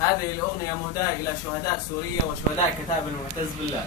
هذه الأغنية مهداة إلى شهداء سوريا وشهداء كتاب المعتز بالله.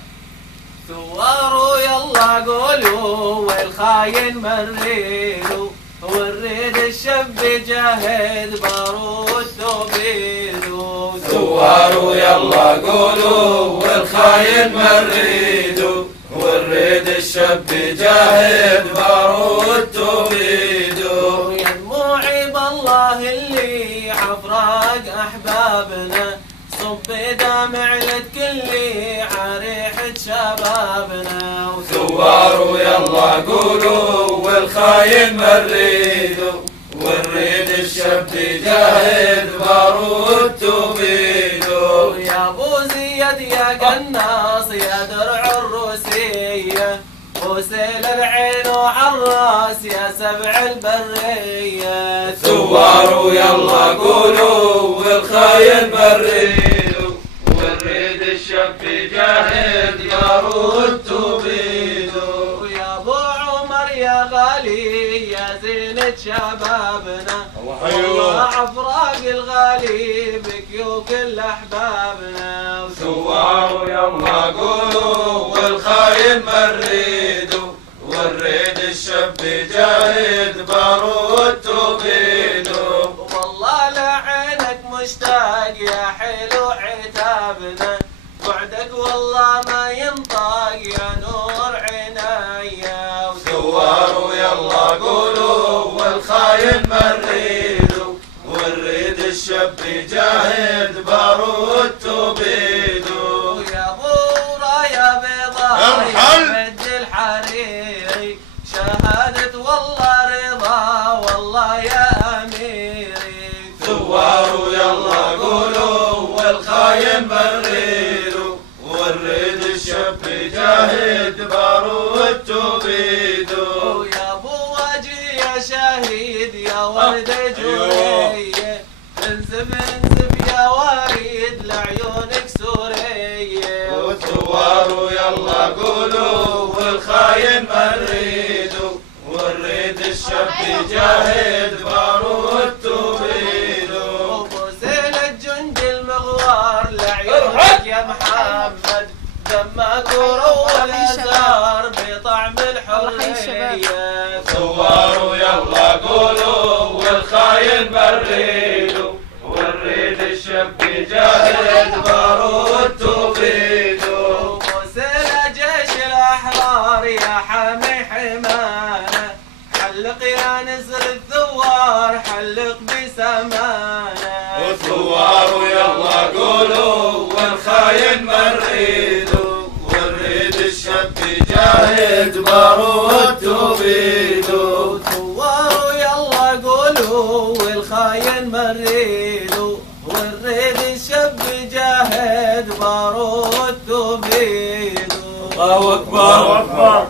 ثوار يلا قولوا والخاين مريدوا، ونريد الشب جاهد بارود وبيدو. ثوار يلا قولوا والخاين مريدوا، ونريد الشب جاهد بارود وبيدو. يا دموعي بالله اللي عفراق أحبابنا، صب دمع لتكلي عريحة شبابنا. ثوار يلا قولوا والخاين مريدوا، ونريد الشب جاهد بارود وبيدو. يا ابو زيد يا قناص يا درع الروسية، وسيل العين وعراس يا سبع البرية. ثوار يلا قولوا والخاين مريدوا، ونريد الشب جاهد بارود وبيدو. يا ابو عمر يا غالي يا زينة شبابنا، والله عفراق الغالي بك وكل احبابنا. ثوار يلا قولوا والخاين مريدوا، ونريد الشب جاهد بارود وبيدو. والله لعينك مشتاق يا حلو عتابنا، بعدك والله ما ينطق يا نور عينيا. ثوار يلا قولوا والخاين مريدوا، ونريد الشب جاهد بارود وبيدو. يا ابو رايه بيضاء يا مد الحريري، شهادة والله رضا والله يا اميري. ثوار يلا قولوا والخاين مريدوا، ونريد الشب جاهد بارود وبيدو. يا ابو وجي يا شهيد يا ورد جوريه، انسب انسب يا وريد لعيونك سوريه. ثوار يلا قولوا والخاين مريدوا، ونريد الشب جاهد بارود وبيدو. وسيل الجند المغوار لعيونك يا محمد، دمك وروى الازهار بطعم الحريه. ثوار يلا قولوا والخاين مريدوا، ونريد الشب جاهد بارود وبيدو. وسيل جيش الاحرار يا حامي حمانا، حلق يا نسر الثوار حلق بسمانا. ثوار يلا قولوا والخاين مريدوا، ونريد الشب جاهد بارود وبيدو. ثوار يلا قولوا والخاين مريدوا، ونريد الشب جاهد بارود وبيدو. الله أكبر.